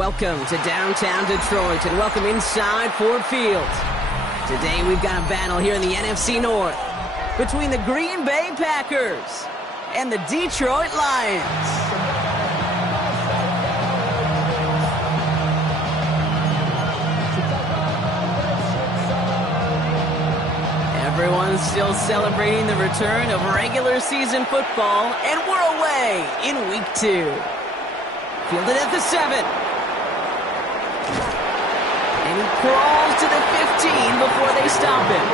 Welcome to downtown Detroit and welcome inside Ford Field. Today we've got a battle here in the NFC North between the Green Bay Packers and the Detroit Lions. Everyone's still celebrating the return of regular season football, and we're away in Week 2. Fielded at the 7. And he crawls to the 15 before they stop him.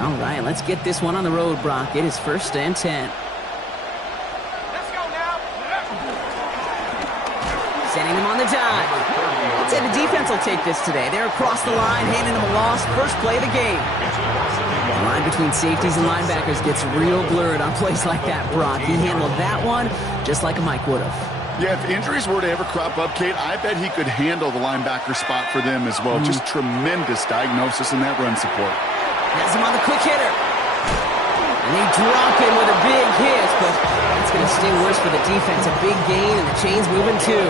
All right, let's get this one on the road, Brock. It is 1st and 10. Sending them on the dive. Let's say the defense will take this today. They're across the line, handing them a loss. First play of the game. The line between safeties and linebackers gets real blurred on plays like that, Brock. He handled that one just like a Mike would have. Yeah, if injuries were to ever crop up, Kate, I bet he could handle the linebacker spot for them as well. Just tremendous diagnosis in that run support. Has him on the quick hitter. And they drop him with a big hit, but that's going to sting worse for the defense. A big gain, and the chain's moving too.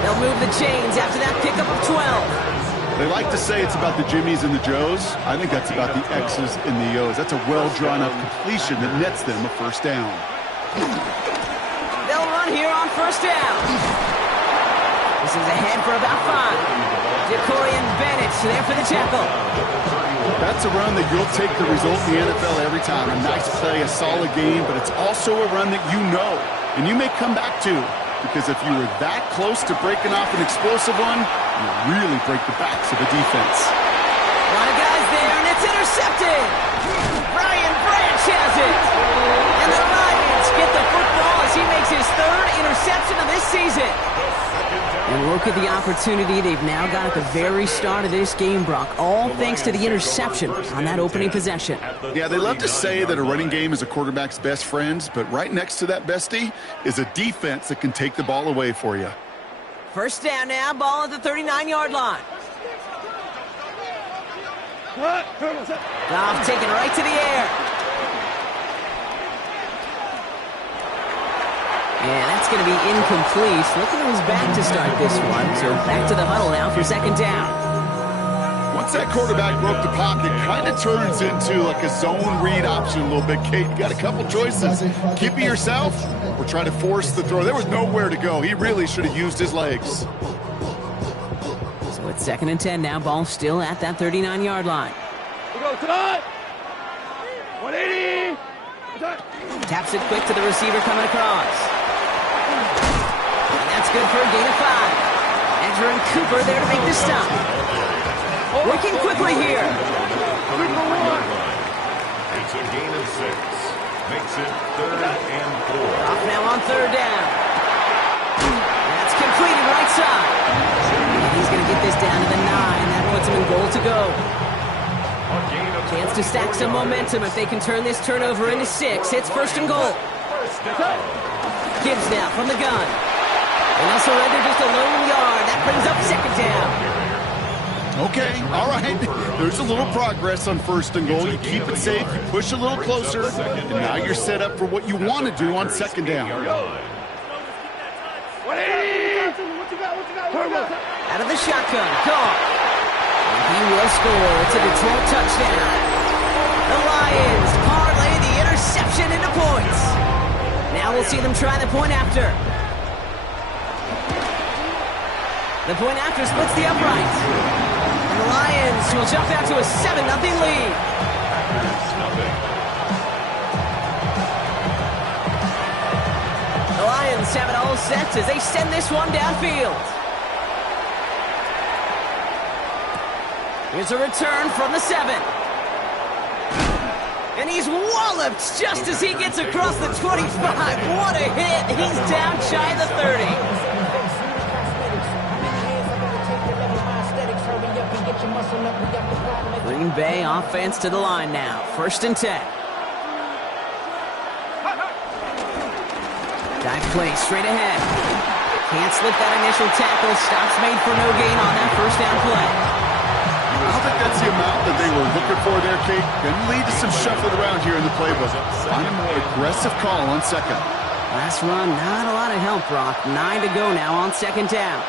They'll move the chains after that pickup of 12. They like to say it's about the Jimmies and the Joes. I think that's about the X's and the O's. That's a well-drawn-up completion that nets them a first down. They'll run here on first down. This is ahead for about 5. Decorian Bennett there for the tackle. That's a run that you'll take the result in the NFL every time. A nice play, a solid game, but it's also a run that you know and you may come back to, because if you were that close to breaking off an explosive one, you really break the backs of the defense. A lot of guys there, and it's intercepted. Brian Branch has it. And the Lions get the football as he makes his 3rd interception of this season. And look at the opportunity they've now got at the very start of this game, Brock. All thanks to the interception on that opening possession. Yeah, they love to say that a running game is a quarterback's best friend, but right next to that bestie is a defense that can take the ball away for you. First down now, ball at the 39-yard line. Goff taken right to the air. And that's going to be incomplete. Looking at his back to start this one. So back to the huddle now for 2nd down. Once that quarterback broke the pocket, kind of turns into like a zone read option a little bit. Kate, you got a couple choices. Keep it yourself or try to force the throw. There was nowhere to go. He really should have used his legs. So it's 2nd and 10 now. Ball still at that 39-yard line. We go tonight. 180. Taps it quick to the receiver coming across. That's good for a gain of 5. Edger and Cooper there to make the stop. Working quickly here. It's a gain of 6. Makes it 3rd and 4. Off now on 3rd down. That's completed right side. And he's going to get this down to the 9. That puts him in goal to go. Chance to stack some momentum if they can turn this turnover into 6. It's 1st and goal. Gibbs now from the gun. And they'll surrender just a lone yard. That brings up 2nd down. Okay, all right. There's a little progress on 1st and goal. You keep it safe, you push a little closer, and now you're set up for what you want to do on 2nd down. Out of the shotgun, caught. And he will score. It's a Detroit touchdown. The Lions parlay the interception into points. Now we'll see them try the point after. The point after splits the upright. And the Lions will jump out to a 7-0 lead. The Lions have it all set as they send this one downfield. Here's a return from the 7. And he's walloped just as he gets across the 25. What a hit. He's down shy of the 30. Green Bay offense to the line now. 1st and 10. Dive play straight ahead. Can't slip that initial tackle. Stops made for no gain on that first down play. I don't think that's the amount that they were looking for there, Kate. Going to lead to some shuffling around here in the playbook. Find a more aggressive call on second. Last run, not a lot of help, Brock. 9 to go now on second down.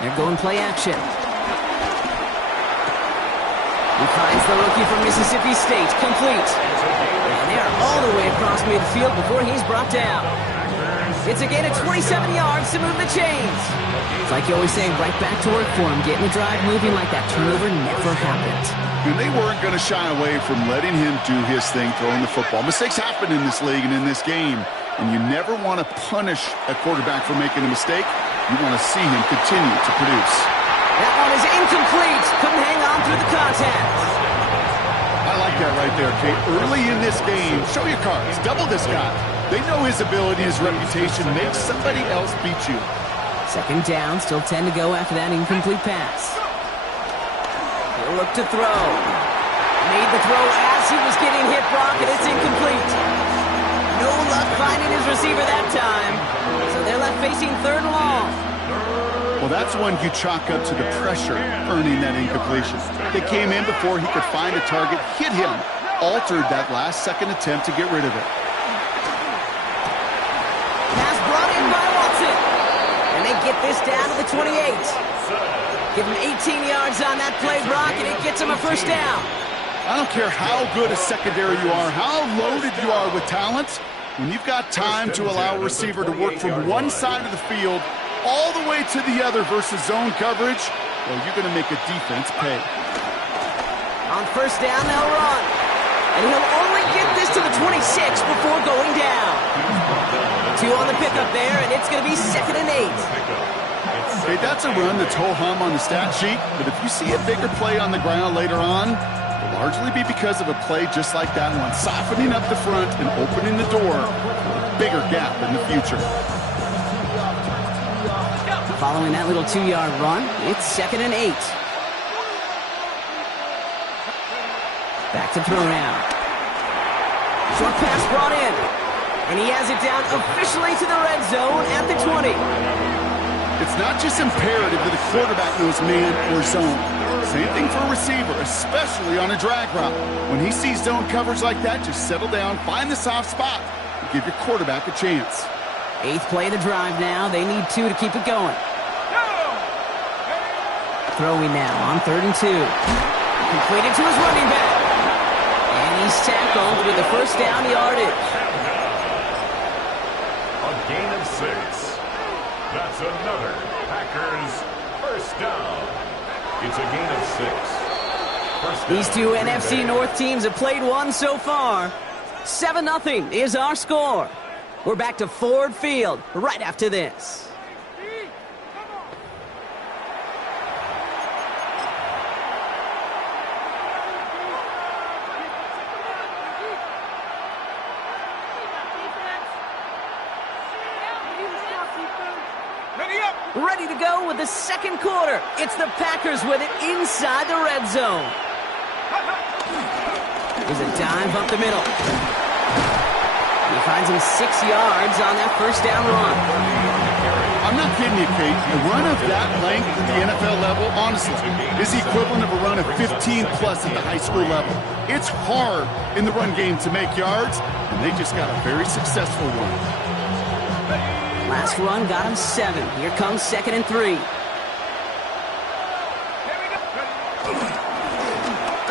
They're going play action. He finds the rookie from Mississippi State, complete. And they're all the way across midfield before he's brought down. It's a gain of 27 yards to move the chains. It's like you always say, right back to work for him, getting the drive moving like that turnover never happened. And they weren't going to shy away from letting him do his thing, throwing the football. Mistakes happen in this league and in this game, and you never want to punish a quarterback for making a mistake. You want to see him continue to produce. That one is incomplete. Couldn't hang on through the contact. I like that right there, Kate. Early in this game, show your cards. Double this guy. They know his ability, his reputation makes somebody else beat you. Second down, still 10 to go after that incomplete pass. He'll look to throw. Made the throw as he was getting hit, Brock, and it's incomplete. No luck finding his receiver that time. So they're left facing third and long. Well, that's one you chalk up to the pressure earning that incompletion. They came in before he could find a target, hit him, altered that last-second attempt to get rid of it. Pass brought in by Watson. And they get this down to the 28. Give him 18 yards on that play, Brock, and it gets him a first down. I don't care how good a secondary you are, how loaded you are with talent, when you've got time to allow a receiver to work from one side of the field all the way to the other versus zone coverage, well, you're going to make a defense pay. On first down, they'll run. And he'll only get this to the 26 before going down. 2 on the pickup there, and it's going to be 2nd and 8. Okay, that's a run that's ho-hum on the stat sheet, but if you see a bigger play on the ground later on, it'll largely be because of a play just like that one, softening up the front and opening the door for a bigger gap in the future. Following that little 2-yard run, it's 2nd and 8. Back to throw now. Short pass brought in. And he has it down officially to the red zone at the 20. It's not just imperative that a quarterback knows man or zone. Same thing for a receiver, especially on a drag route. When he sees zone coverage like that, just settle down, find the soft spot, and give your quarterback a chance. 8th play of the drive now. They need 2 to keep it going. Throwing now on 3rd and 2. Completed to his running back. And he's tackled with the first down yardage. A gain of 6. That's another Packers first down. It's a gain of 6. First down. These two NFC North teams have played one so far. 7-0 is our score. We're back to Ford Field right after this. Ready to go with the second quarter. It's the Packers with it inside the red zone. There's a dive up the middle. He finds him 6 yards on that first down run. I'm not kidding you, Kate. A run of that length at the NFL level, honestly, is the equivalent of a run of 15-plus at the high school level. It's hard in the run game to make yards, and they just got a very successful one. Last run got him 7. Here comes 2nd and 3.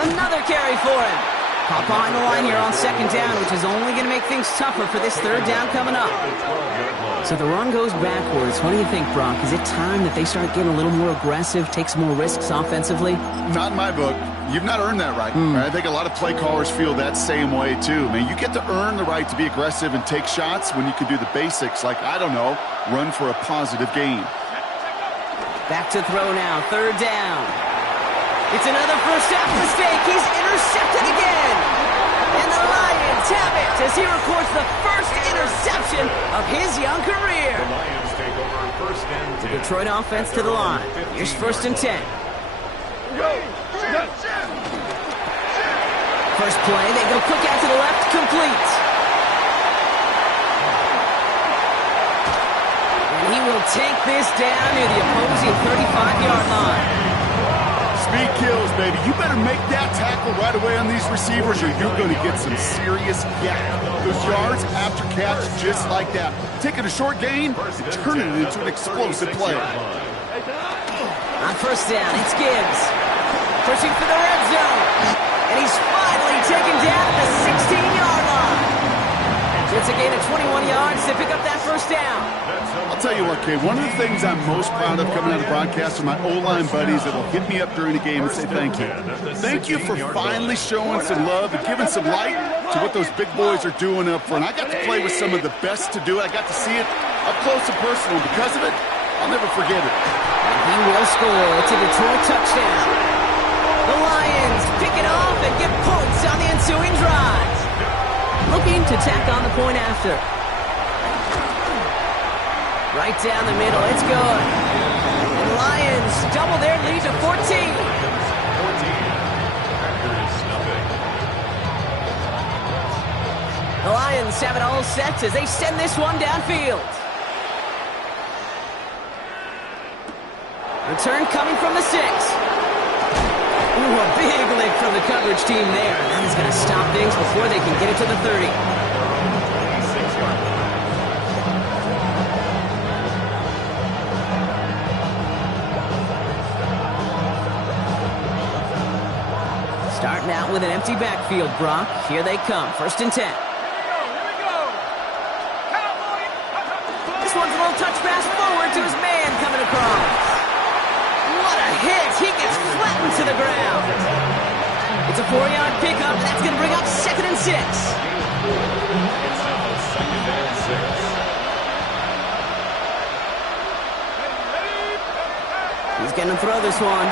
Another carry for him. Caught behind the line here on 2nd down, which is only going to make things tougher for this 3rd down coming up. So the run goes backwards. What do you think, Brock? Is it time that they start getting a little more aggressive, take some more risks offensively? Not in my book. You've not earned that right. I think a lot of play callers feel that same way, too. Man, you get to earn the right to be aggressive and take shots when you can do the basics, like, I don't know, run for a positive gain. Back to throw now, 3rd down. It's another first half mistake. He's intercepted again. And the Lions have it as he records the first interception of his young career. The Lions take over first and 10. The Detroit offense to the line. Here's 1st and 10. First play, they go quick out to the left, complete. And he will take this down near the opposing 35-yard line. Speed kills, baby. You better make that tackle right away on these receivers or you're going to get some serious yak. Those yards after catch just like that. Taking a short gain and turning it into an explosive play. On first down, it's Gibbs. Pushing for the red zone. And he's finally taken down at the 16-yard line. It's a gain of 21 yards to pick up that first down. I'll tell you what, Kay, one of the things I'm most proud of coming out of the broadcast are my O-line buddies that will hit me up during the game and say thank you. Thank you for finally showing some love and giving some light to what those big boys are doing up front. I got to play with some of the best to do it. I got to see it up close and personal. Because of it, I'll never forget it. And he will score. It's a Detroit touchdown. The Lions pick it off and get points on the ensuing drive. Looking to tack on the point after. Right down the middle, it's good. And the Lions double their lead to 14. The Lions have it all set as they send this one downfield. Return coming from the 6. Ooh, a big lick from the coverage team there. That is going to stop things before they can get it to the 30. Starting out with an empty backfield, Brock. Here they come. First and 10. This one's a little touch pass forward to his man coming across. What a hit. He gets flattened to the ground. It's a 4-yard pickup. That's going to bring up 2nd and 6. It's now 2nd and 6. He's going to throw this one.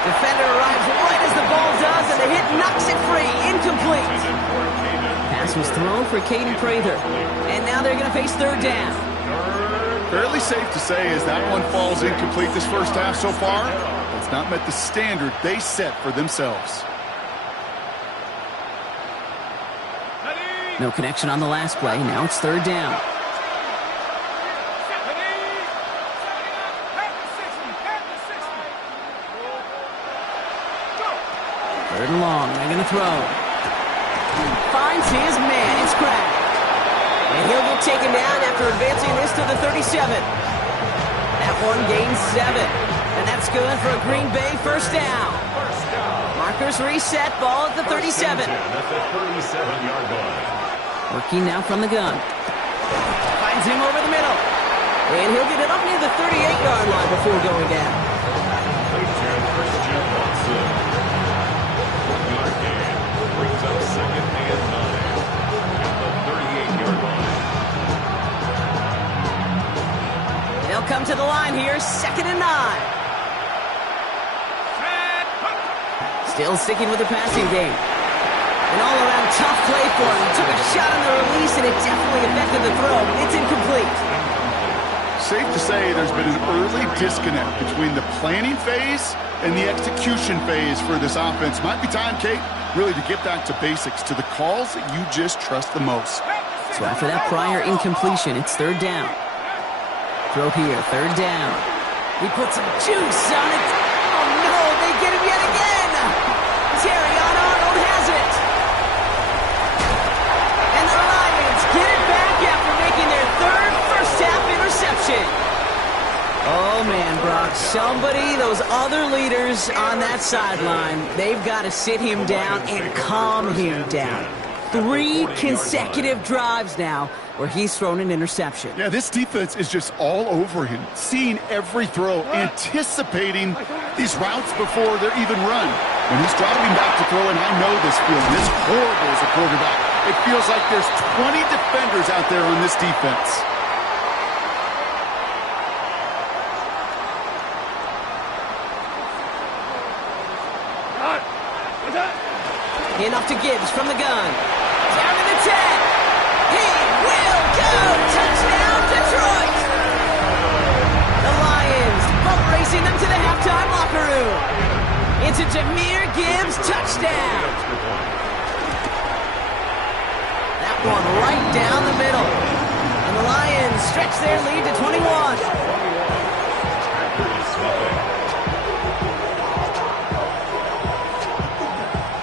Defender arrives right as the ball does, and the hit knocks it free. Incomplete. Pass was thrown for Caden Prather. And now they're going to face 3rd down. Fairly safe to say as that one falls incomplete this first half so far, it's not met the standard they set for themselves. No connection on the last play. Now it's 3rd down. Third and long. They're going to throw. Finds his man. It's cracked. And he'll get taken down after advancing this to the 37. That one gains 7. And that's good for a Green Bay first down. Markers reset. Ball at the 37. That's the 37-yard line. Working now from the gun. Finds him over the middle. And he'll get it up near the 38-yard line before going down. Return Christian Watson. 1-yard gain. Brings up 2nd and 9. At the 38-yard line. They'll come to the line here. 2nd and 9. Still sticking with the passing game. An all-around tough play for him. He took a shot on the release, and it definitely affected the throw. It's incomplete. Safe to say there's been an early disconnect between the planning phase and the execution phase for this offense. Might be time, Kate, really to get back to basics, to the calls that you just trust the most. So after that prior incompletion, it's 3rd down. Throw here, 3rd down. He puts some juice on it. Oh, no, they get him yet again. Terry on Arnold has it. And the Lions get it back after making their 3rd first-half interception. Oh, man, Brock, somebody, those other leaders on that sideline, they've got to sit him down and calm him down. 3 consecutive drives now where he's thrown an interception. Yeah, this defense is just all over him, seeing every throw, anticipating these routes before they're even run. When he's dropping back to throw, and I know this feeling, this horrible as a quarterback. It feels like there's 20 defenders out there on this defense. Enough to Gibbs from the gun. Down to the 10. He will go. Touchdown, Detroit. The Lions boat racing them to the halftime locker room. It's a Jahmyr Gibbs, touchdown. That one right down the middle. And the Lions stretch their lead to 21.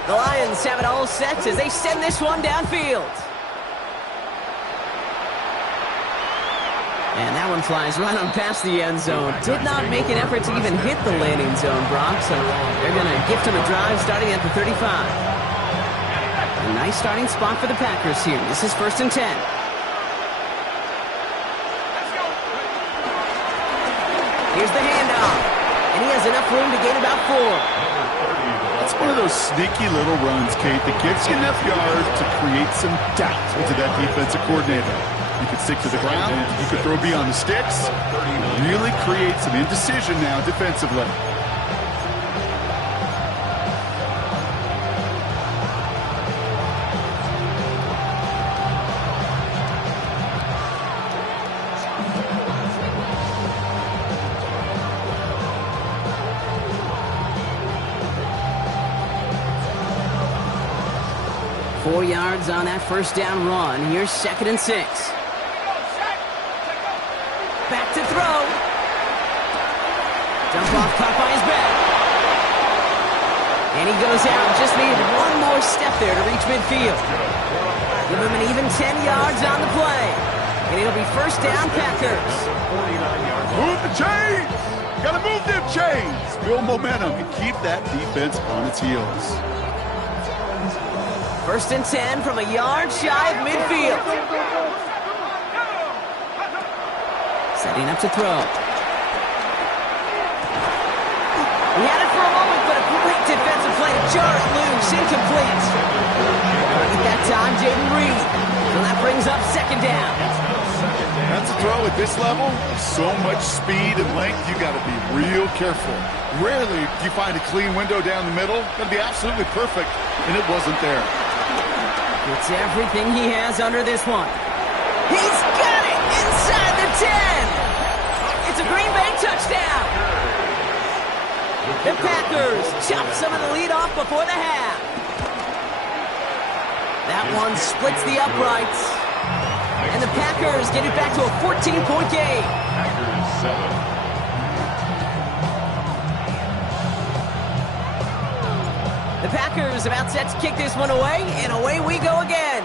The Lions have it all set as they send this one downfield. And that one flies right on past the end zone. Did not make an effort to even hit the landing zone, Brock. So they're going to gift him a drive starting at the 35. A nice starting spot for the Packers here. This is 1st and 10. Here's the handoff. And he has enough room to gain about 4. It's one of those sneaky little runs, Kate, that gets you enough yards to create some doubt into that defensive coordinator. You could stick to the ground, you could throw beyond the sticks, really create some indecision now defensively. Four yards on that first down run. Here's 2nd and 6. Back to throw. Dump off, caught by his back. And he goes out. Just needed one more step there to reach midfield. Give him an even 10 yards on the play. And it'll be 1st down, Packers. Move the chains! Gotta move them chains! Build momentum and keep that defense on its heels. 1st and 10 from a yard shy of midfield. Setting up to throw. He had it for a moment, but a great defensive play to jar it loose. Incomplete. At that time, Jaden Reed. So that brings up 2nd down. That's a throw at this level. So much speed and length, you got to be real careful. Rarely do you find a clean window down the middle. That'd be absolutely perfect, and it wasn't there. It's everything he has under this one. He's got it inside the 10. It's a Green Bay touchdown. The Packers chop some of the lead off before the half. That one splits the uprights. And the Packers get it back to a 14-point game. Packers 7. The Packers about set to kick this one away, and away we go again.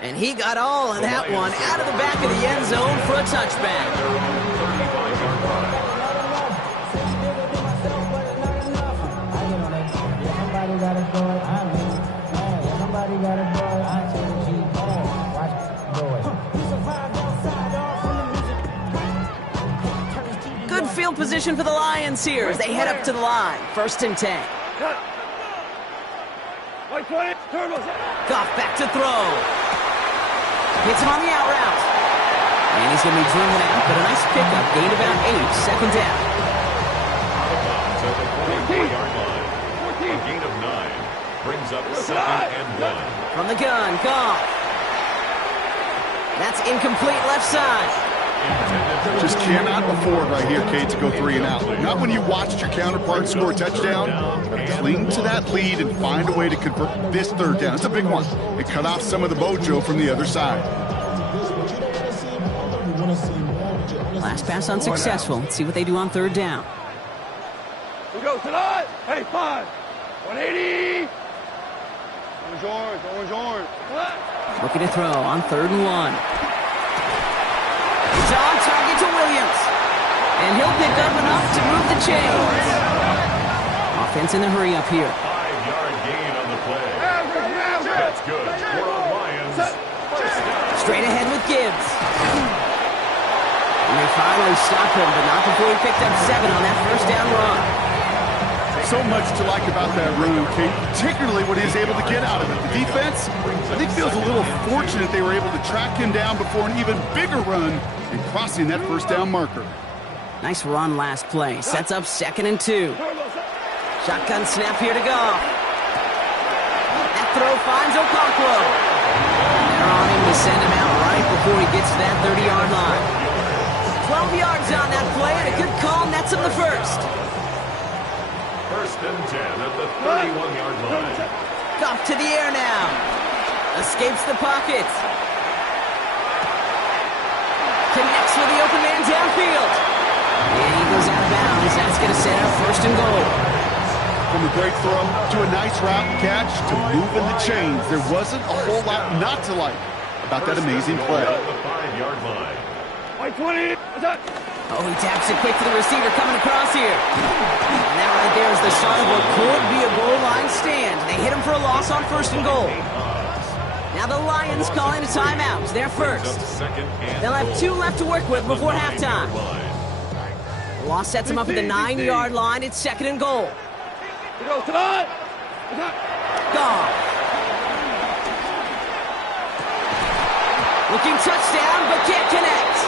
And he got all of that one out of the back of the end zone for a touchback. Good field position for the Lions here as they head up to the line. 1st and 10. Goff back to throw. Hits him on the out route. And he's going to be driven out, but a nice pickup. Gained about 8. 2nd down. At the 48-yard line. A gain of 9. Brings up 2nd and 1. From the gun, Goff. That's incomplete left side. Just cannot afford right here, Kate, to go 3 and out. Not when you watched your counterpart score a touchdown. But cling to that lead and find a way to convert this 3rd down. It's a big one. It cut off some of the mojo from the other side. Last pass unsuccessful. Let's see what they do on 3rd down. We go tonight. Hey, 5. 180. Orange. Looking to throw on 3rd and 1. It's on target to Williams. And he'll pick up enough to move the chains. Offense in the hurry up here. 5-yard gain on the play. That's good. We're on Lions. 1st down. Straight ahead with Gibbs. And they finally stop him, but not before he picked up 7 on that 1st down run. So much to like about that run, Kate, particularly what he was able to get out of it. The defense, I think, feels a little fortunate they were able to track him down before an even bigger run and crossing that 1st down marker. Nice run last play. Sets up 2nd and 2. Shotgun snap here to go. That throw finds Okonkwo. They're on him to send him out right before he gets to that 30-yard line. 12 yards on that play, and a good call nets him the 1st. First and 10 at the 31-yard line. Goff to the air now. Escapes the pocket. Connects with the open man downfield. And he goes out of bounds. That's going to set up first and goal. From a great throw to a nice route catch to moving the chains, there wasn't a whole lot not to like about that amazing play. At the 5-yard line. White 20. Oh, he taps it quick to the receiver coming across here. And that right there is the start of what could be a goal line stand. They hit him for a loss on first and goal. Now the Lions calling a timeout. They're first. They'll have 2 left to work with before halftime. The loss sets him up at the 9-yard line. It's second and goal. Goff. Looking touchdown, but can't connect.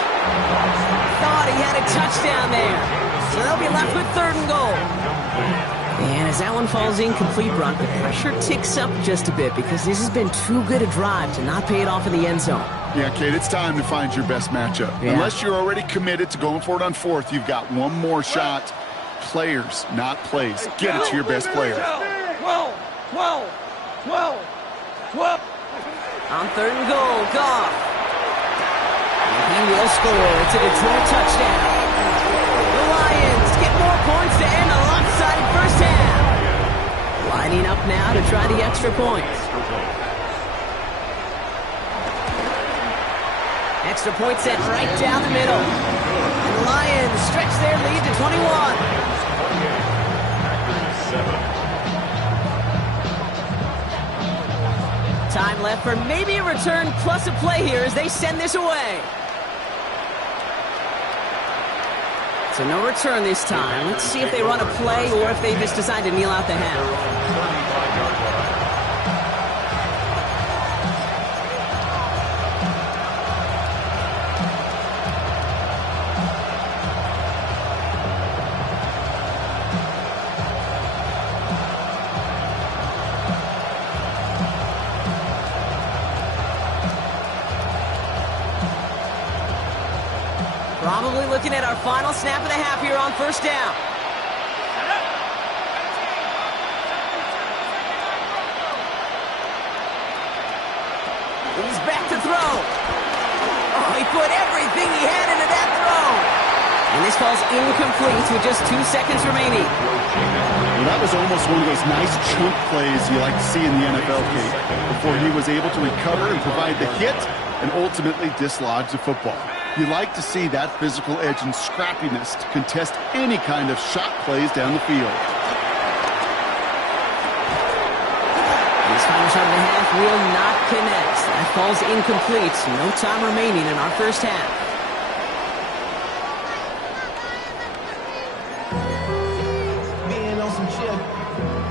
Thought he had a touchdown there. So they'll be left with third and goal. And as that one falls incomplete, Brock, the pressure ticks up just a bit because this has been too good a drive to not pay it off in the end zone. Yeah, Kate, it's time to find your best matchup. Yeah. Unless you're already committed to going for it on fourth, you've got one more shot. Players, not plays. Get it to your best player. 12. On third and goal, Goff. And he will score. It's a Detroit touchdown. The Lions get more points to end a lopsided first half. Lining up now to try the extra points. Extra point set right down the middle. And the Lions stretch their lead to 21. Time left for maybe a return plus a play here as they send this away. So no return this time. Let's see if they run a play or if they just decide to kneel out the half. Probably looking at our final snap of the half here on first down. He's back to throw. Oh, he put everything he had into that throw. And this falls incomplete with just 2 seconds remaining. Well, that was almost one of those nice chunk plays you like to see in the NFL, Kate, before he was able to recover and provide the hit and ultimately dislodge the football. You like to see that physical edge and scrappiness to contest any kind of shot plays down the field. This final shot of the half will not connect. That falls incomplete. No time remaining in our first half. Being on some chill.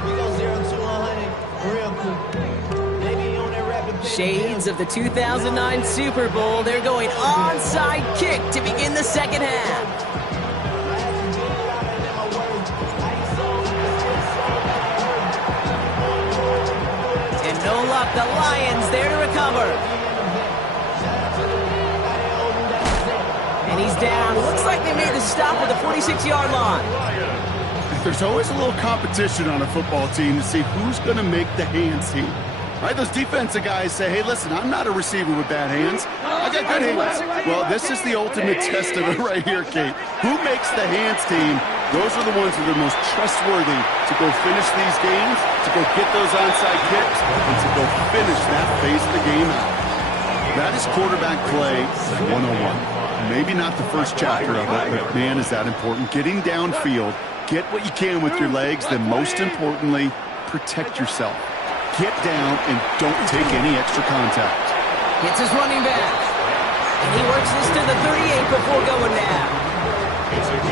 We go 0 to 100 real quick. Shades of the 2009 Super Bowl. They're going onside kick to begin the second half. And no luck, the Lions there to recover. And he's down. Looks like they made the stop at the 46-yard line. There's always a little competition on a football team to see who's going to make the hands team. Right, those defensive guys say, hey, listen, I'm not a receiver with bad hands. I got good hands. Well, this is the ultimate test of it right here, Kate. Who makes the hands team? Those are the ones that are most trustworthy to go finish these games, to go get those onside kicks, and to go finish that phase of the game out. That is quarterback play 101. Maybe not the first chapter of it, but man, is that important. Getting downfield, get what you can with your legs, then most importantly, protect yourself. Get down and don't take any extra contact. Gets his running back. And he works this to the 38 before going down.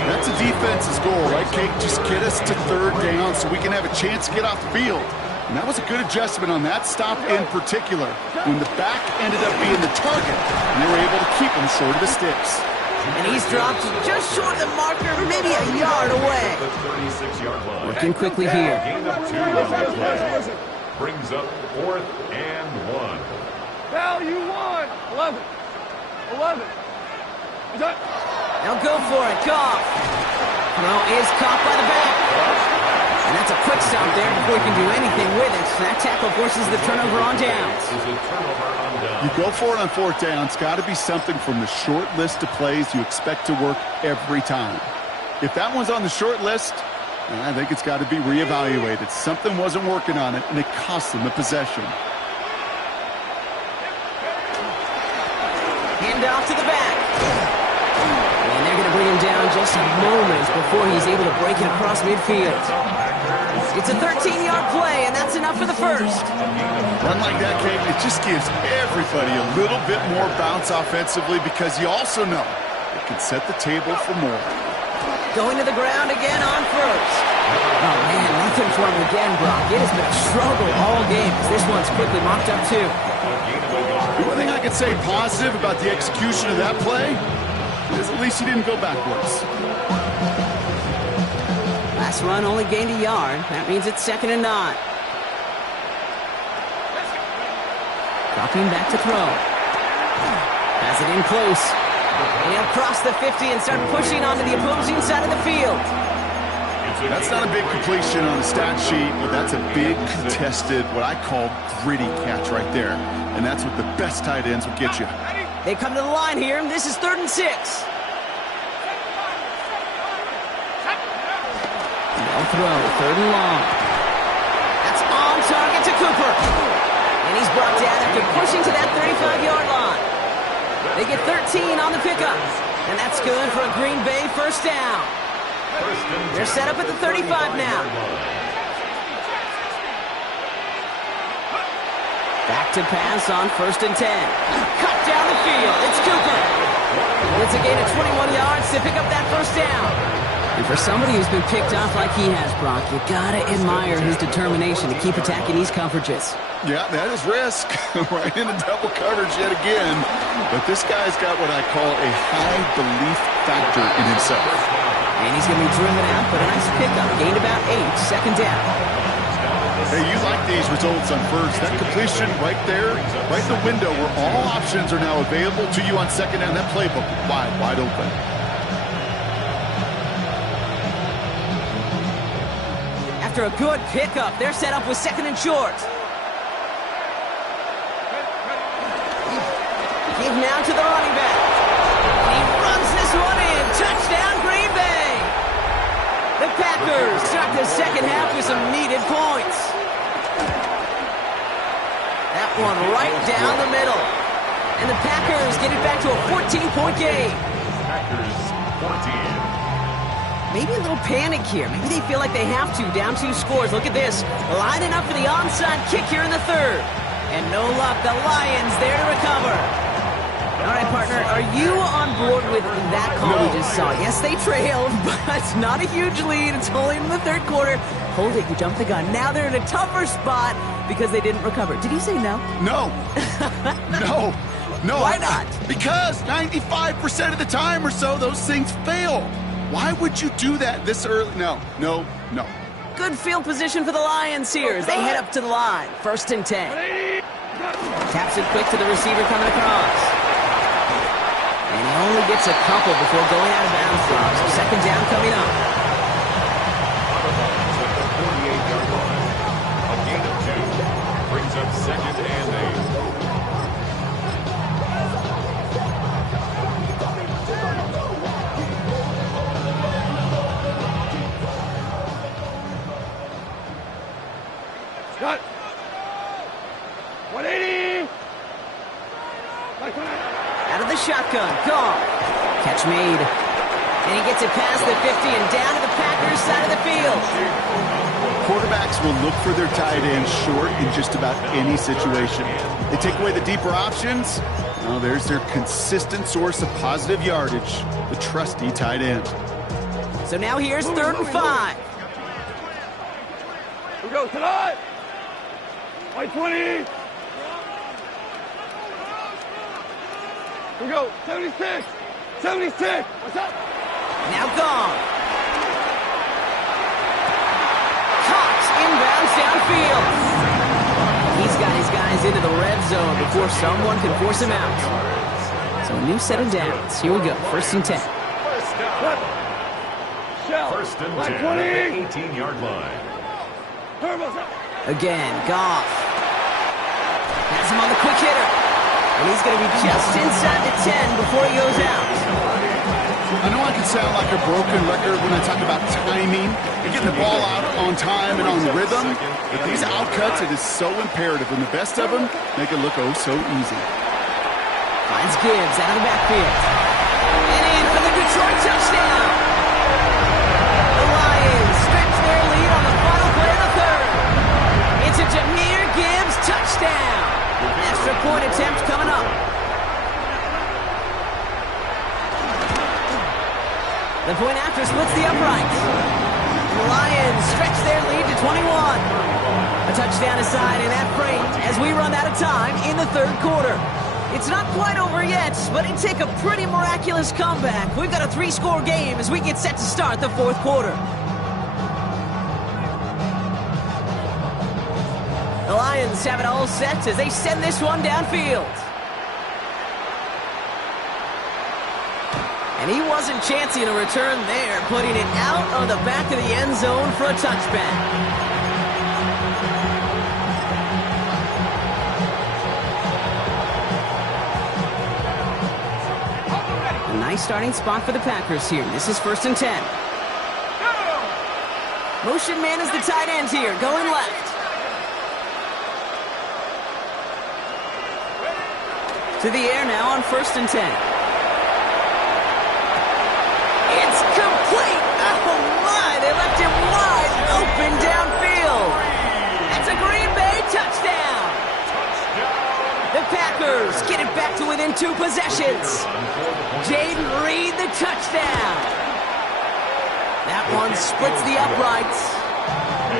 That's a defense's goal, right, Kate? Just get us to third down so we can have a chance to get off the field. And that was a good adjustment on that stop in particular, when the back ended up being the target, and they were able to keep him short of the sticks. And he's dropped just short of the marker, maybe a yard away. Working quickly here. Brings up 4th and 1. Value 1. 11. Now go for it, Goff. Throw is caught by the back. And that's a quick stop there before he can do anything with it. That tackle forces the turnover on downs. You go for it on fourth down. It's got to be something from the short list of plays you expect to work every time. If that one's on the short list, I think it's got to be reevaluated. Something wasn't working on it, and it cost them the possession. Hand off to the back. And they're going to bring him down just moments before he's able to break it across midfield. It's a 13-yard play, and that's enough for the first. Run like that, Kate, it just gives everybody a little bit more bounce offensively because you also know it can set the table for more. Going to the ground again on first. Oh, man, nothing for him again, Brock. It has been a struggle all game. This one's quickly mocked up, too. The one thing I could say positive about the execution of that play is at least he didn't go backwards. Last run only gained a yard. That means it's 2nd and 9. Dropping back to throw. Has it in close. And he'll cross the 50 and start pushing onto the opposing side of the field. That's not a big completion on the stat sheet, but that's a big contested, what I call gritty catch right there. And that's what the best tight ends will get you. They come to the line here. This is 3rd and 6. No throw, 3rd and long. That's on target to Cooper. And he's brought down after pushing to that 35-yard line. They get 13 on the pickup. And that's good for a Green Bay first down. They're set up at the 35 now. Back to pass on 1st and 10. Cut down the field. It's Cooper. It's a gain of 21 yards to pick up that first down. And for somebody who's been picked off like he has, Brock, you gotta admire his determination to keep attacking these coverages. Yeah, that is risk. Right into double coverage yet again. But this guy's got what I call a high belief factor in himself. And he's going to be driven out, but a nice pickup. Gained about 8, 2nd down. Hey, you like these results on first. That completion right there, right in the window where all options are now available to you on 2nd down. That playbook wide open. After a good pickup, they're set up with 2nd and short. Give now to the running back. He runs this one in. Touchdown, Green Bay. The Packers start the second half with some needed points. That one right down the middle. And the Packers get it back to a 14-point game. Packers 14. Maybe a little panic here. Maybe they feel like they have to. Down 2 scores. Look at this. Lining up for the onside kick here in the 3rd. And no luck. The Lions there to recover. All right, partner, are you on board with that call we just saw? Yes, they trailed, but it's not a huge lead. It's only in the 3rd quarter. Hold it, you jumped the gun. Now they're in a tougher spot because they didn't recover. Did you say no? No. No. Why not? Because 95% of the time or so, those things fail. Why would you do that this early? No. Good field position for the Lions here as they head up to the line. 1st and 10. Taps it quick to the receiver coming across. And he only gets a couple before going out of bounds. So 2nd down coming up. A gain of 2 brings up 2nd and 8. Cut. 180. Out of the shotgun. Gone. Catch made. And he gets it past the 50 and down to the Packers side of the field. Quarterbacks will look for their tight end short in just about any situation. They take away the deeper options. Well, there's their consistent source of positive yardage, the trusty tight end. So now here's 3rd and 5. We go tonight. White 20. We go 76. 76. What's up? Now gone. Cox inbounds downfield. He's got his guys into the red zone before someone can force him out. So a new set of downs. Here we go. 1st and 10. First down. 1st and 10 at the 18-yard line. Again, Goff. Has him on the quick hitter. And he's going to be just inside the 10 before he goes out. I know I can sound like a broken record when I talk about timing and getting the ball out on time and on rhythm, but these outcuts, it is so imperative, and the best of them make it look oh so easy. Finds Gibbs out of the backfield. And in for the Detroit touchdown. The Lions stretch their lead on the final play of the third. It's a Jahmyr Gibbs touchdown. Extra point attempt coming up. The point after splits the uprights. The Lions stretch their lead to 21. A touchdown aside in that frame as we run out of time in the third quarter. It's not quite over yet, but it'd take a pretty miraculous comeback. We've got a 3-score game as we get set to start the fourth quarter. The Lions have it all set as they send this one downfield. And he wasn't chancing a return there, putting it out of the back of the end zone for a touchback. A nice starting spot for the Packers here. This is 1st and 10. Motion man is the tight end here, going left. To the air now on 1st and 10. It's complete! Oh my, they left him wide open downfield. That's a Green Bay touchdown. The Packers get it back to within 2 possessions. Jaden Reed the touchdown. That one splits the uprights.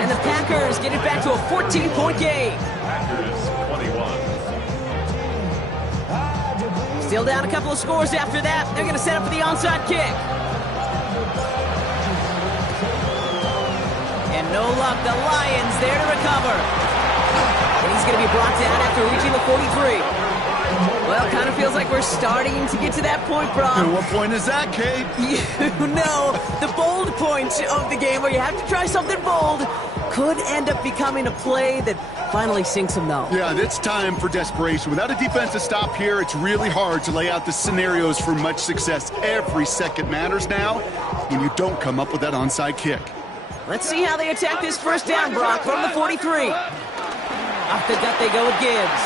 And the Packers get it back to a 14-point game. Packers 21. Still down a couple of scores after that. They're going to set up for the onside kick. And no luck, the Lions there to recover. And he's going to be brought down after reaching the 43. Well, kind of feels like we're starting to get to that point, Brock. And what point is that, Kate? You know, the bold point of the game where you have to try something bold could end up becoming a play that finally sinks him, though. Yeah, it's time for desperation. Without a defensive stop here, it's really hard to lay out the scenarios for much success. Every second matters now when you don't come up with that onside kick. Let's see how they attack this first down, Brock, from the 43. Off the gut they go with Gibbs.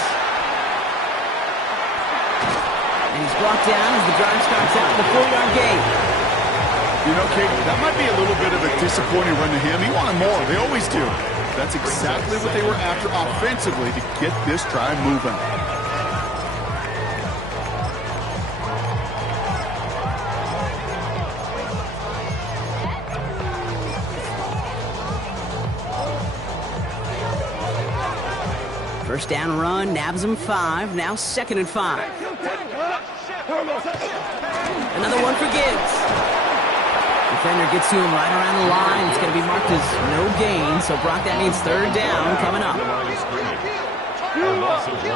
And he's brought down as the drive starts out the 4-yard gain. You know, Kate, that might be a little bit of a disappointing run to him. He wanted more. They always do. That's exactly what they were after offensively to get this drive moving. First down run, nabs him 5, now 2nd and 5. Another one for Gibbs. Defender gets to him right around the line. It's going to be marked as no gain, so Brock, that means 3rd down coming up. A loss of 1.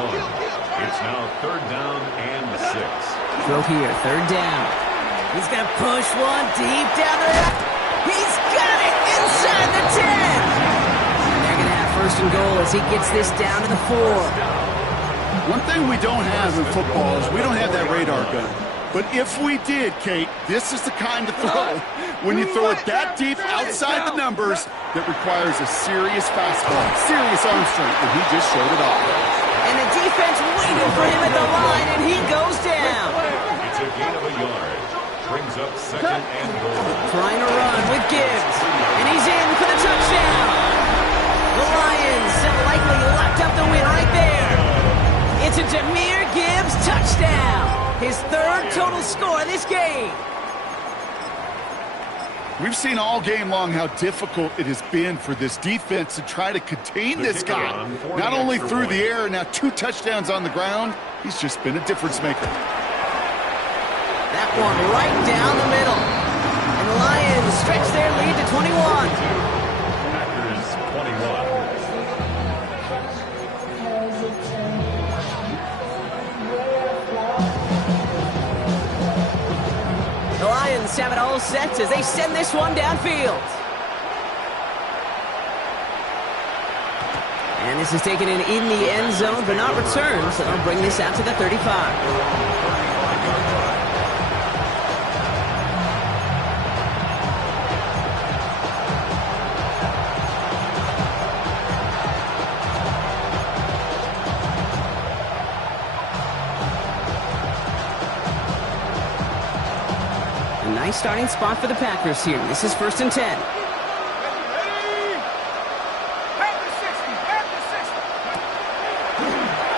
It's now 3rd down and 6. Throw here, 3rd down. He's going to push one deep down the left. He's got it inside the 10. And they're going to have 1st and goal as he gets this down to the 4. One thing we don't have in football is we don't have that radar gun. But if we did, Kate, this is the kind of throw when you throw it that deep outside the numbers that requires a serious fastball, serious arm strength, and he just showed it off. And the defense waiting for him at the line, and he goes down. It's a gain of a yard. Brings up 2nd and goal. Trying to run with Gibbs, and he's in for the touchdown. The Lions have likely locked up the win right there. It's a Jahmyr Gibbs touchdown. His 3rd total score of this game. We've seen all game long how difficult it has been for this defense to try to contain this guy. Not only through the air, now 2 touchdowns on the ground. He's just been a difference maker. That one right down the middle. And the Lions stretch their lead to 21. Packers 21. The Lions have it all set as they send this one downfield. And this is taken in the end zone, but not returned, so they'll bring this out to the 35. A nice starting spot for the Packers here. This is 1st and 10.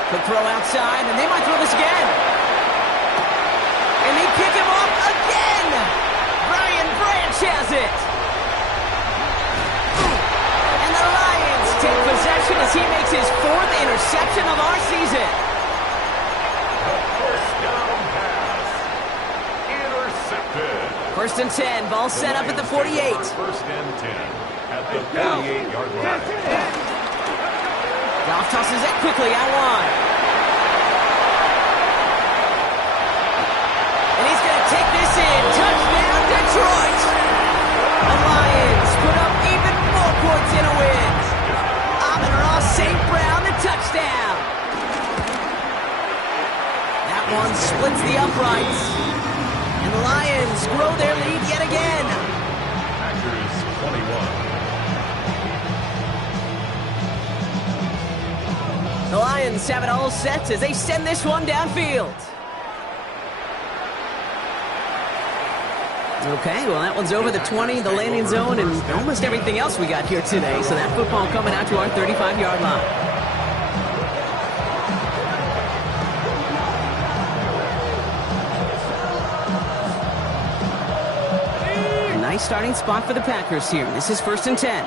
Quick throw outside, and they might throw this again. And they pick him up again. Brian Branch has it. And the Lions take possession as he makes his 4th interception of our season. First down pass. Intercepted. 1st and 10, ball set up at the 48. First and 10 at the 48-yard line. Goff tosses it quickly out wide. And he's going to take this in. Touchdown, Detroit. The Lions put up even more points in a win. Amon-Ra St. Brown, the touchdown. That one splits the uprights. And the Lions grow their lead yet again. Packers 21. The Lions have it all set as they send this one downfield. Okay, well, that one's over the 20, the landing zone, and almost everything else we got here today. So that football coming out to our 35-yard line. A nice starting spot for the Packers here. This is 1st and 10.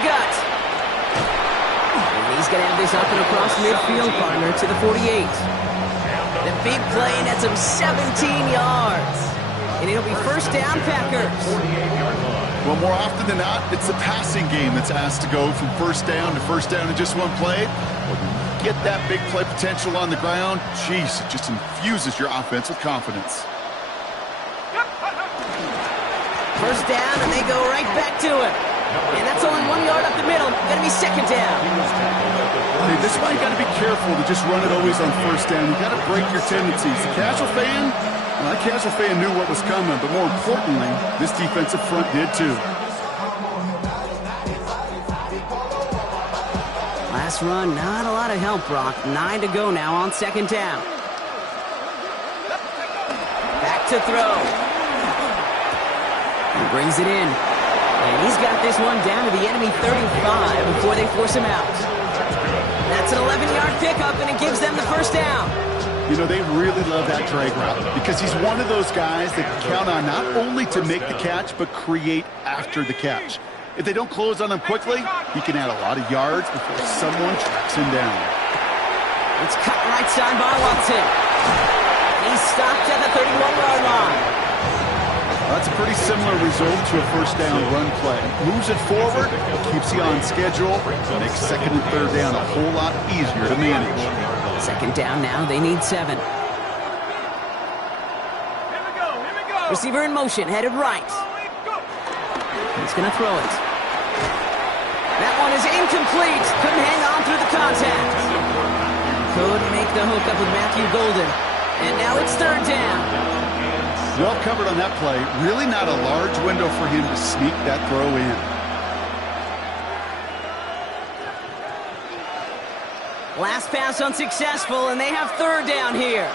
Gut. And he's going to have this up and across midfield, partner, to the 48. The big play nets him 17 yards. And it'll be 1st down, Packers. Well, more often than not, it's the passing game that's asked to go from 1st down to 1st down in just one play. Get that big play potential on the ground. Jeez, it just infuses your offense with confidence. 1st down, and they go right back to it. And that's only 1 yard up the middle. Going to be 2nd down. Hey, this is why you got to be careful to just run it always on 1st down. You got to break your tendencies. The casual fan, well, that casual fan knew what was coming, but more importantly, this defensive front did too. Last run, not a lot of help, Brock. 9 to go now on 2nd down. Back to throw. He brings it in. And he's got this one down to the enemy 35 before they force him out. That's an 11-yard pickup, and it gives them the 1st down. You know, they really love that drag route because he's one of those guys that can count on not only to make the catch, but create after the catch. If they don't close on him quickly, he can add a lot of yards before someone tracks him down. It's cut right side by Watson. He's stopped at the 31-yard line. That's a pretty similar result to a 1st down run play. Moves it forward, keeps you on schedule, makes 2nd and 3rd down a whole lot easier to manage. 2nd down now, they need 7. Receiver in motion, headed right. He's going to throw it. That one is incomplete. Couldn't hang on through the contact. Couldn't make the hook up with Matthew Golden. And now it's 3rd down. Well covered on that play. Really not a large window for him to sneak that throw in. Last pass unsuccessful, and they have 3rd down here.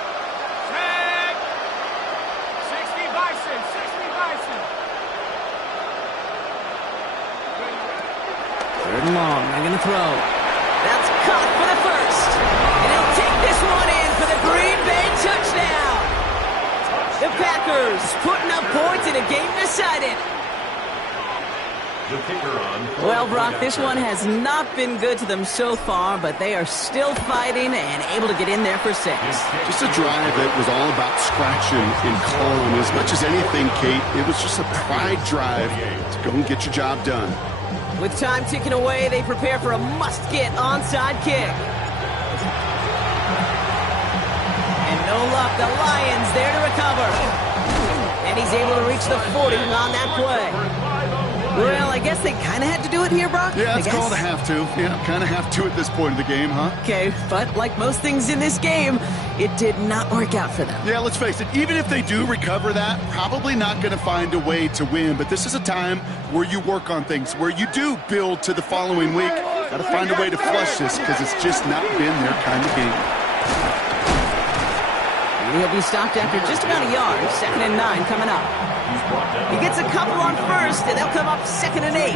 60 Bison, 60 Bison. 3rd and long, they're going to throw. That's caught for the 1st. And he'll take this one in for the Green Bay touchdown. The Packers putting up points in a game decided. The kicker on. Well, Brock, this one has not been good to them so far, but they are still fighting and able to get in there for 6. Just a drive that was all about scratching and clawing. As much as anything, Kate, it was just a pride drive to go and get your job done. With time ticking away, they prepare for a must-get onside kick. And no luck, the Lions there to recover. And he's able to reach the 40 on that play. Well, I guess they kind of had to do it here, Brock. Yeah, it's called a have to. Yeah, kind of have to at this point of the game, huh? Okay, but like most things in this game, it did not work out for them. Yeah, let's face it, even if they do recover that, probably not going to find a way to win. But this is a time where you work on things, where you do build to the following week. Got to find a way to flush this because it's just not been their kind of game. He'll be stopped after just about a yard. 2nd and 9 coming up. He gets a couple on first, and they'll come up 2nd and 8.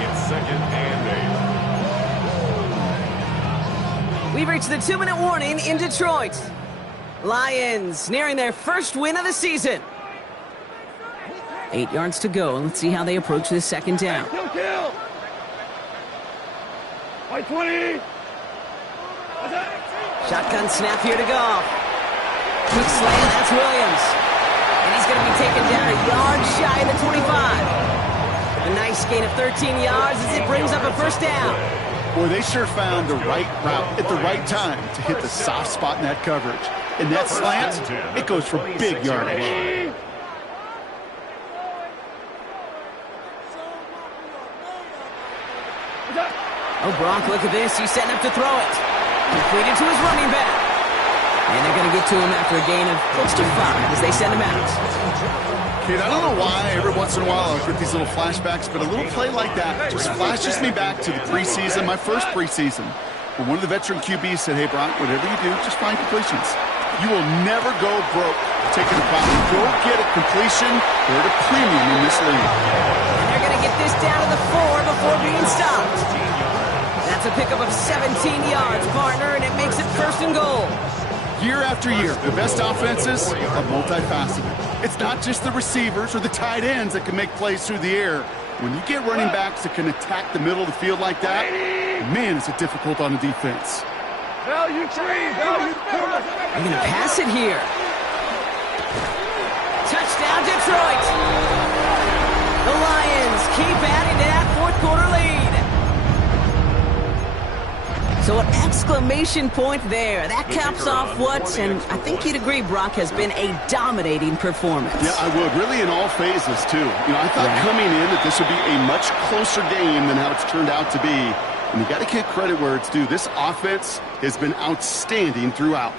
It's 2nd and 8. We've reached the 2-minute warning in Detroit. Lions nearing their first win of the season. 8 yards to go. Let's see how they approach this 2nd down. Kill. White 20. Shotgun snap here to go. Quick slant, that's Williams. And he's going to be taken down a yard shy of the 25. A nice gain of 13 yards as it brings up a 1st down. Boy, they sure found the right route at the right time to hit the soft spot in that coverage. And that slant, it goes for big yardage. Oh, Brock, look at this. He's setting up to throw it. Completed to his running back. And they're going to get to him after a gain of close to 5 as they send him out. Kid, I don't know why every once in a while I get these little flashbacks, but a little play like that just flashes me back to the preseason, my first preseason, where one of the veteran QBs said, hey, Brock, whatever you do, just find completions. You will never go broke taking a problem. Go get a completion. They're at a premium in this league. And they're going to get this down to the 4 before being stopped. That's a pickup of 17 yards, partner, and it makes it 1st and goal. Year after year, the best offenses are multifaceted. It's not just the receivers or the tight ends that can make plays through the air. When you get running backs that can attack the middle of the field like that, man, is it difficult on the defense. Value 3. Value 4. They're going to pass it here. Touchdown, Detroit. The Lions keep adding to that 4th quarter lead. So an exclamation point there. That caps off what, and I think you'd agree, Brock, has been a dominating performance. Yeah, I would. Really in all phases, too. You know, I thought coming in that this would be a much closer game than how it's turned out to be. And you got to give credit where it's due. This offense has been outstanding throughout.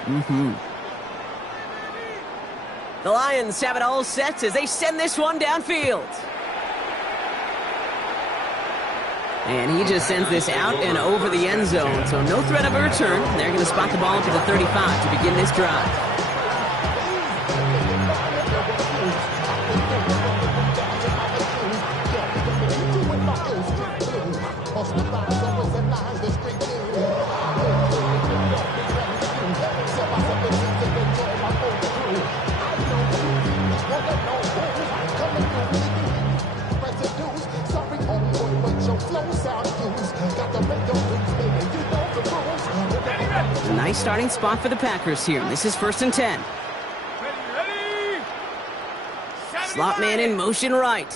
The Lions have it all set as they send this one downfield. And he just sends this out and over the end zone. So no threat of a return. They're going to spot the ball up to the 35 to begin this drive. A nice starting spot for the Packers here. This is 1st and 10. Slot man in motion right.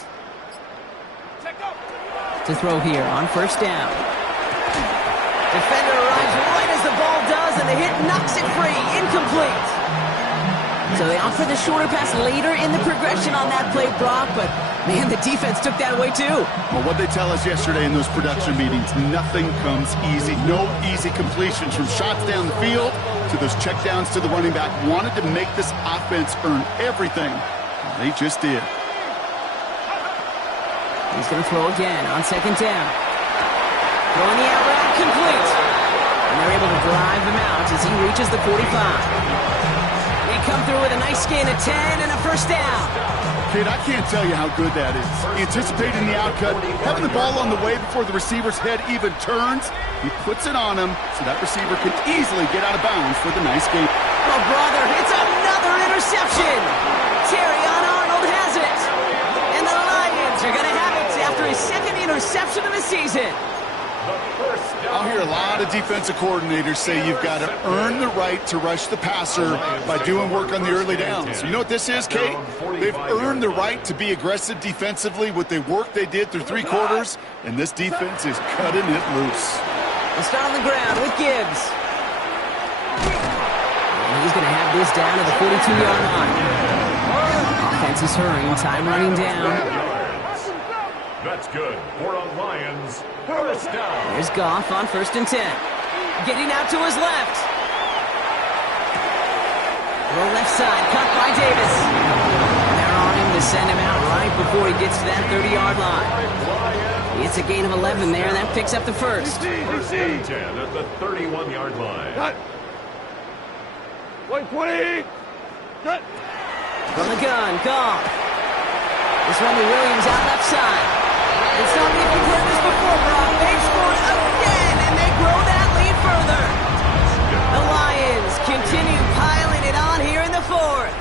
To throw here on 1st down. Defender arrives right as the ball does, and the hit knocks it free. Incomplete. So they offer the shorter pass later in the progression on that play, Brock, but man, the defense took that away too. Well, what they tell us yesterday in those production meetings, nothing comes easy. No easy completions from shots down the field to those checkdowns to the running back. Wanted to make this offense earn everything. They just did. He's going to throw again on 2nd down. Throwing the out route complete. And they're able to drive him out as he reaches the 45. They come through with a nice gain of 10 and a 1st down. Kid, I can't tell you how good that is. Anticipating the outcut, having the ball on the way before the receiver's head even turns. He puts it on him so that receiver can easily get out of bounds for the nice gain. Oh, brother, it's another interception. Terrion Arnold has it. And the Lions are going to have it after his 2nd interception of the season. I'll hear a lot of defensive coordinators say you've got to earn the right to rush the passer by doing work on the early downs. You know what this is, Kate? They've earned the right to be aggressive defensively with the work they did through 3 quarters, and this defense is cutting it loose. They'll start on the ground with Gibbs. And he's going to have this down to the 42-yard line. Offense is hurrying, time running down. That's good for a Lions first down. Here's Goff on 1st and 10. Getting out to his left. Throw left side, cut by Davis. They're on him to send him out right before he gets to that 30-yard line. It's a gain of 11 there, and that picks up the first. 1st and 10 at the 31-yard line. Cut. White 20. Cut. From the gun, Goff. This one to Williams out left side. It's not like we've heard this before, Brock. They've scored again, and they grow that lead further. The Lions continue piling it on here in the 4th.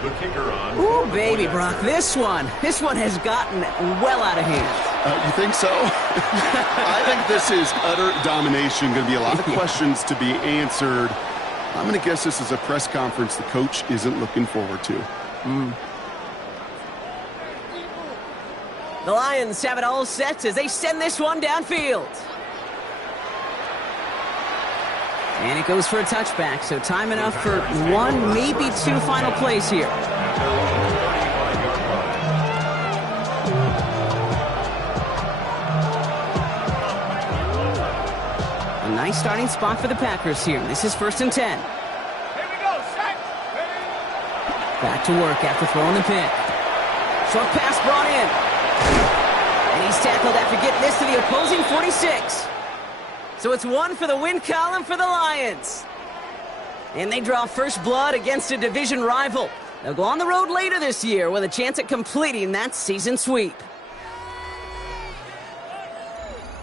The kicker on. Ooh, baby, Brock, this one has gotten well out of hand. You think so? I think this is utter domination. Going to be a lot of questions to be answered. I'm going to guess this is a press conference the coach isn't looking forward to. The Lions have it all set as they send this one downfield. And it goes for a touchback, so time enough for 1, maybe 2 final plays here. A nice starting spot for the Packers here. This is 1st and 10. Here we go. Set. Back to work after throwing the pick. Short pass brought in. And he's tackled after getting this to the opposing 46. So it's 1 for the win column for the Lions. And they draw first blood against a division rival. They'll go on the road later this year with a chance at completing that season sweep.